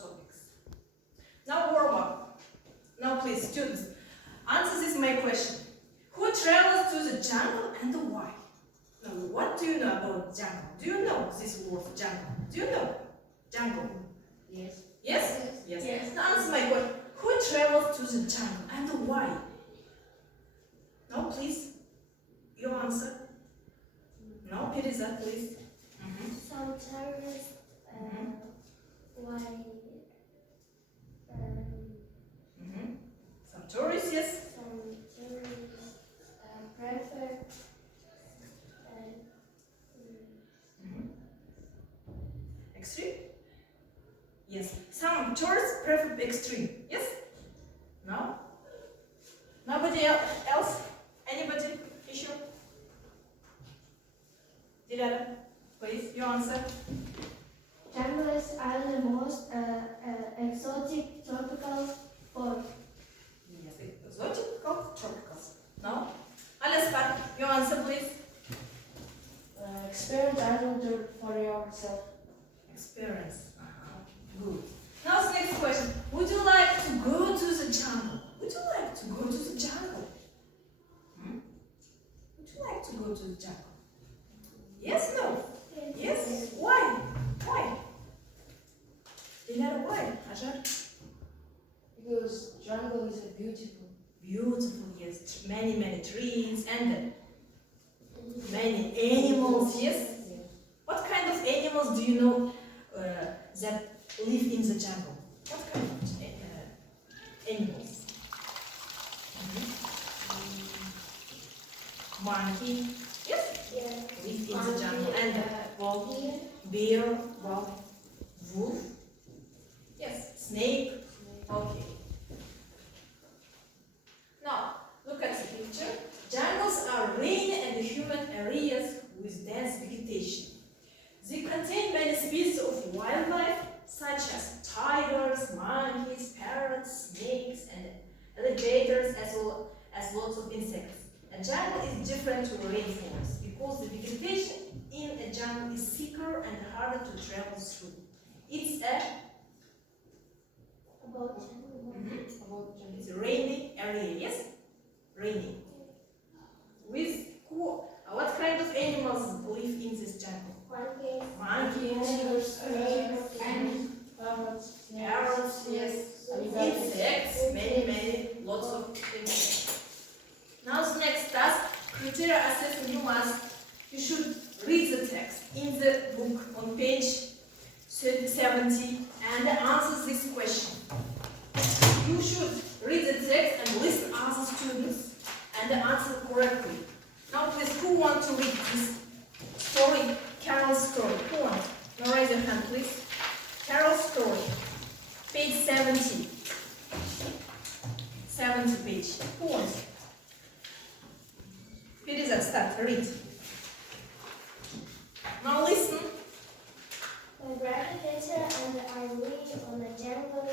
topics. Now warm up. Now please, students, answer this my question. Who travels to the jungle and why? Now, what do you know about jungle? Do you know this word jungle? Do you know jungle? Yes. Yes? Yes. Yes. Now answer my question. Who travels to the jungle and why? Now please, your answer. No, Piriza, please. Some tourists, why? Some tourists, yes. Some tourists prefer Extreme? Yes. Some tourists prefer extreme. Yes? No? Nobody else? Anybody? Issue? Dilara, please, your answer. Jungles are the most exotic tropical form. Yes, exotic, tropical. No? Alaspar, your answer, please. Experience adventure for yourself. Experience. Good. Now the next question. Would you like to go to the jungle? Would you like to go to the jungle? Would you like to go to the jungle? Yes, no? Yes? Why? Why? Dilara, why? Ajar? Because jungle is beautiful. Beautiful, yes. Many trees and many animals, yes? What kind of animals do you know that live in the jungle? What kind of animals? Monkey, yes? Yeah. Live in the jungle. And Wolf. bear, wolf, yes, snake. Okay. Now, look at the picture. Jungles are rainy and humid areas with dense vegetation. They contain many species of wildlife, such as tigers, monkeys, parrots, snakes, and alligators, as well as lots of insects. A jungle is different to a rainforest because the vegetation in a jungle is thicker and harder to travel through. It's a About it's a rainy area, yes? Rainy. With what kind of animals live in this jungle? monkeys, Monkeys, snakes, parrots, yes, insects, many, lots of insects. Now the next task, criteria assessment you should read the text in the book on page 70 and answer this question. You should read the text and listen other students and answer correctly. Now please, who wants to read this story, Carol's story? Who wants? Now raise your hand, please. Carol's story, page 70. 70 page. Who wants? Перезад, start, read. Now listen. My brother Peter and I lived on a jungle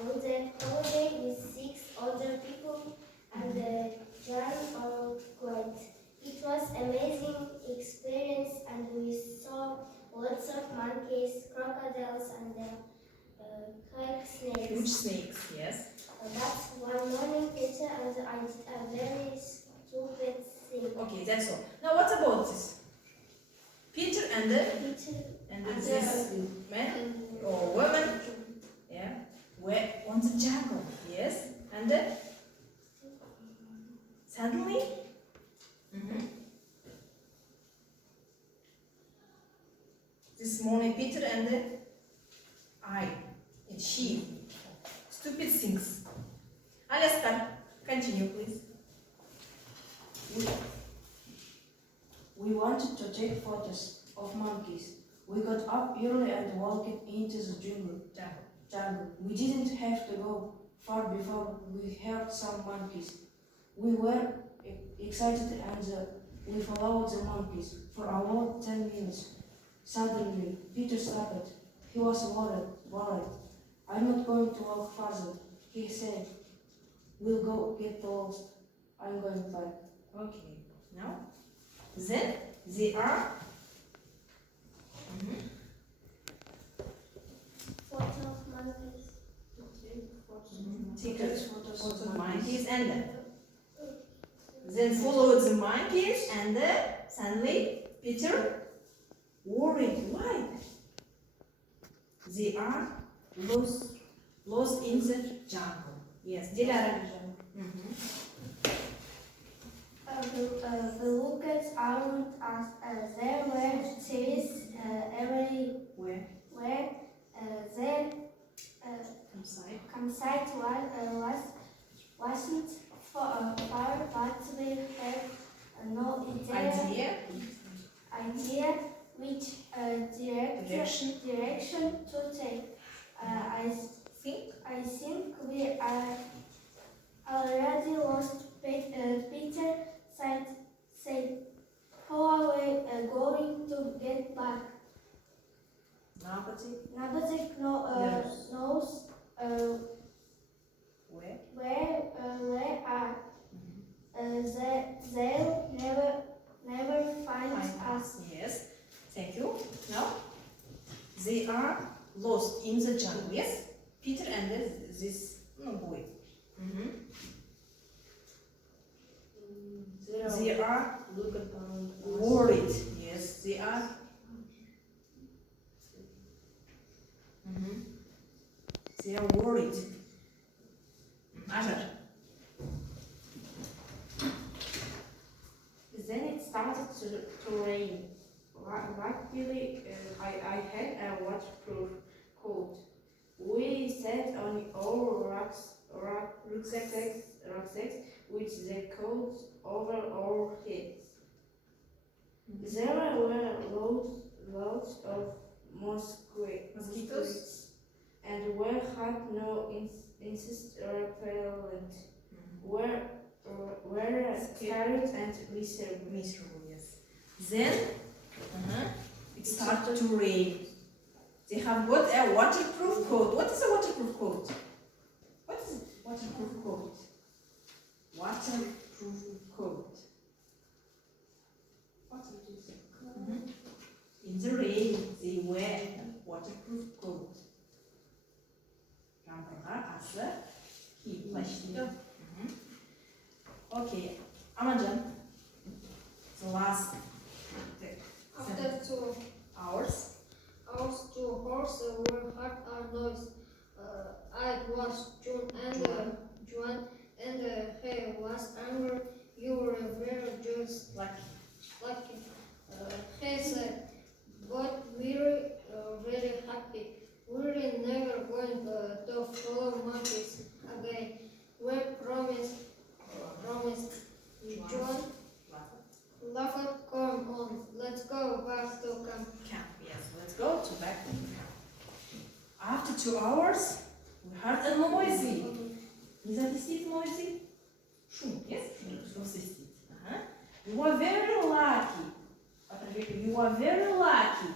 on the holiday with 6 other people and the jungle quiet. It was amazing experience and we saw lots of monkeys, crocodiles and snakes. Huge snakes, yes. That's one morning Peter and I did a very stupid thing. Okay, that's all. Now what about this? Peter and the Peter this man or woman, yeah, were on the jungle, yes, and then suddenly, this morning Peter and she, stupid things. Alastair, continue please. We wanted to take photos of monkeys. We got up early and walked into the jungle. We didn't have to go far before we heard some monkeys. We were excited and we followed the monkeys for about 10 minutes. Suddenly, Peter stopped. He was worried. I'm not going to walk further, he said. We'll go get lost. I'm going back. Okay, now, then they are photo of monkeys. Take photos of monkeys and then follow the monkeys and suddenly Peter worried. Why? They are lost in the jungle. Yes, Dilara. The lookers around us. There were trees everywhere. Their campsite wasn't far, but we had no idea which direction to take. I think we are already lost. Peter said, how are we going to get back? Nobody knows where are. They'll never find us. Yes, thank you. Now, they are lost in the jungle. Yes, Peter and this boy. They are worried. Yes, they are. They are worried. Ajar. Then it started to rain. Luckily, I had a waterproof coat. We sat on our rucksacks with the coats over our heads. There were loads of mosquitoes and we had no insect repellent. Were scared and miserable. Yes. Then it started to rain. They have got a waterproof coat. What is a waterproof coat? What is a waterproof coat? Waterproof coat. What is it? In the rain, they wear a waterproof coat. Жамбырға қарсы киім плащ дейді. Okay, Amajan. The last. After 2 hours, our two horses were hard our noise. I was John and he was angry. You were very just Lucky. He said, but we're very happy. We're never going to follow monkeys again. We promised. John laughed. Come on, let's go back to camp. Yes, let's go to back to camp. After 2 hours, we heard a noisy. Is that noisy? Шум, yes? Шум свистит. You are very lucky. You are very lucky.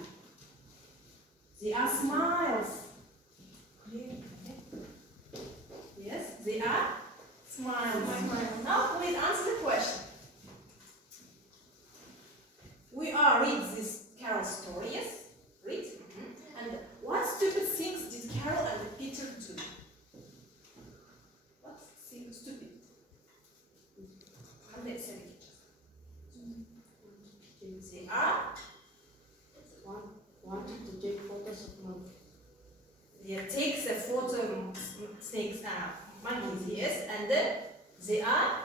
They are smiles. Yes, they are smiles. Now please answer the question. We are read this Carol story, yes? Read. And what stupid things did Carol and Peter do? What thing stupid? They are Wanted to take photos of monkeys. they take the photo snakes monkeys, yes, and they are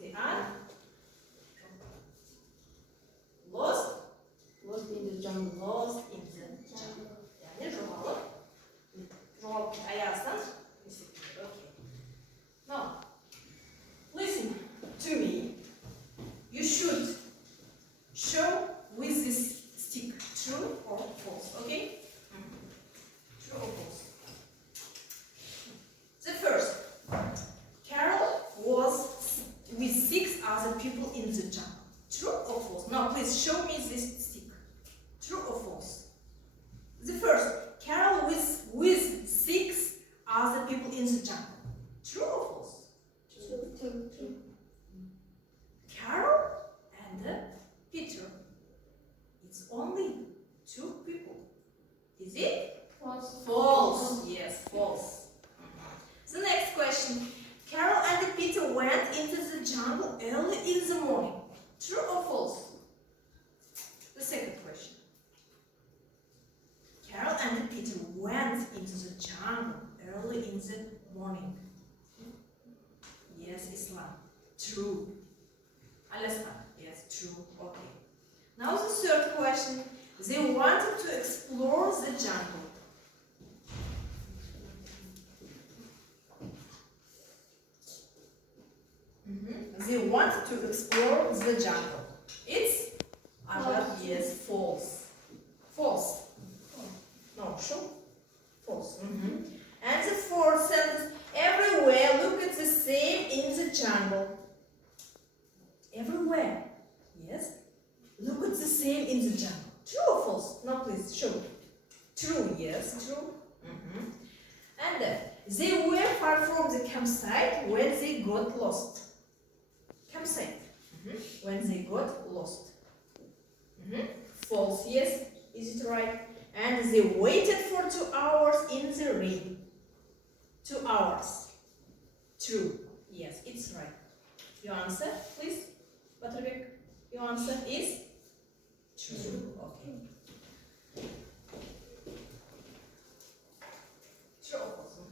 they are lost In the jungle. lost in the jungle. Yani жоғалып аяғынан. Okay. Now, listen to me. You should show with this stick true or false. Okay? True or false? The first, Carol was with 6 other people in the jungle. True or false? Now, please show me this stick. True or false? The first, Carol with 6 other people in the jungle. True or false? True. Carol and Peter It's only 2 people. Is it? False. False. Yes, false. The next question. Carol and Peter went into the jungle early in the morning. True or false? The second question. Carol and Peter went into the jungle early in the morning. Yes, Islam. True. Alaska. Yes, true. Okay. Now the third question. They wanted to explore the jungle. They wanted to explore the jungle. It's yes, false. False. No, sure. False. And the fourth sentence. Everywhere looked the same in the jungle. Everywhere. Yes. Look at the same in the jungle. True or false? No, please, show. True, yes, true. And they were far from the campsite when they got lost. Campsite. When they got lost. False, yes. Is it right? And they waited for 2 hours in the rain. 2 hours. True. Yes, it's right. Your answer, please. Батырбек, your answer is true. Okay. True or false?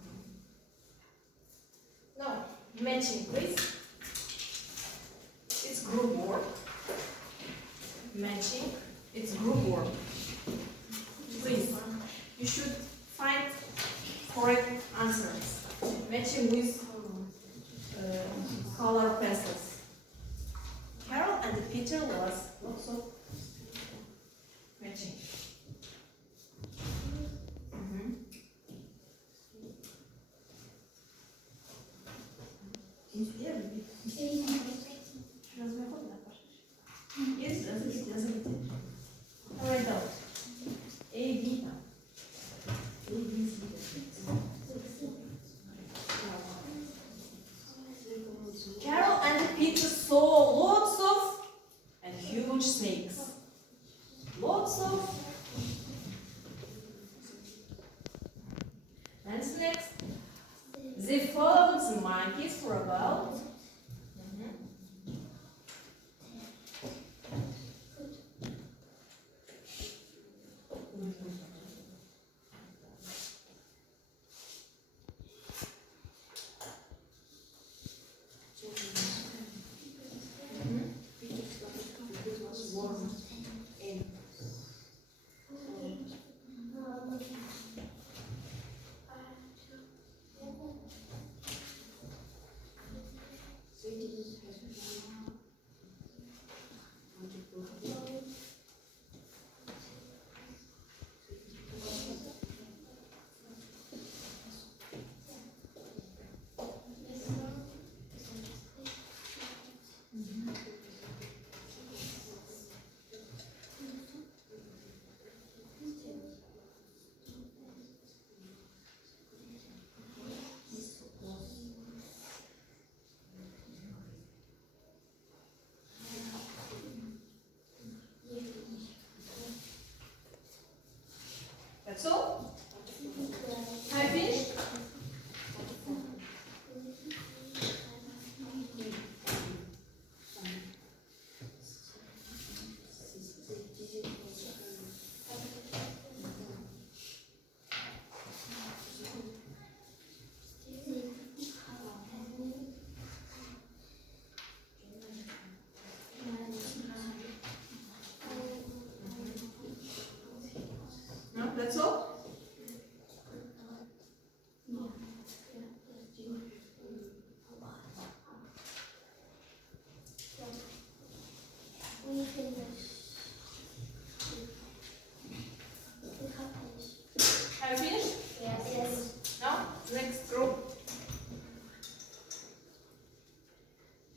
Now, matching, please. It's group work. Matching. It's group work. Please, you should find correct answers. Matching with color pencils. Carol and Peter was lots of matching. Yes, write down. A, B. A, B, C. Carol and Peter saw lots of and huge snakes. Lots of. And next, they followed the monkeys for about. That's all? Have you finished? No, that's all? We finished. Have you finished? Yes. Now, next group.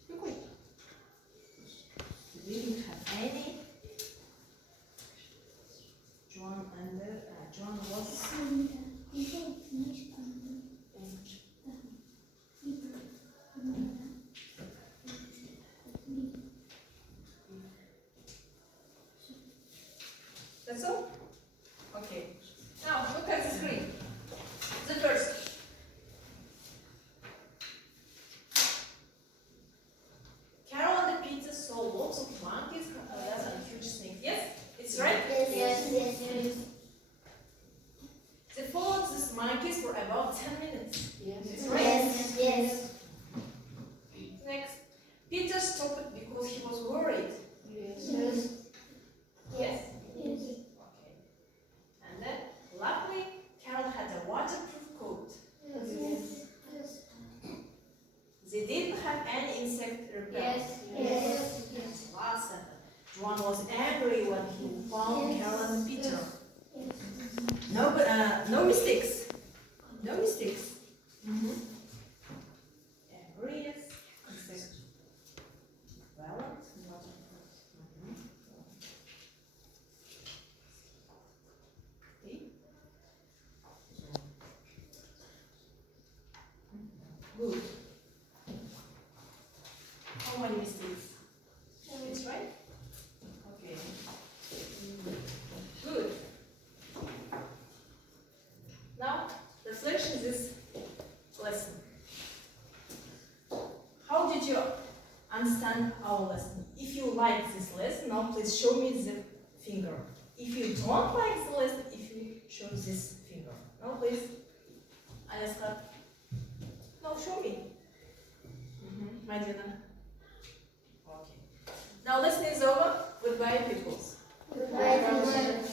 You quit. We didn't have any. John was. That's all? Okay. Now look at the screen. The first. Carol and Peter saw lots of monkeys, crocodiles, and huge snakes. Yes? It's right? Yes. They followed these monkeys for about 10 minutes. Yes. It's right? Yes. Next. Peter stopped because he was worried. Yes. Yes? Okay. And then, luckily, Carol had a waterproof coat. They didn't have any insect repellent. Last sentence. John was angry when he found Carol and Peter. No mistakes. No mistakes. Angry, yes. Insect repellent. Okay. Good. How many mistakes? It's right? Okay. Good. Now, reflection this lesson. How did you understand our lesson? If you like this lesson, now please show me the finger. If you don't like the lesson, if you show this finger. Now please. Alaska. No, show me. Madina. Okay. Now lesson is over. Goodbye, pupils. Goodbye.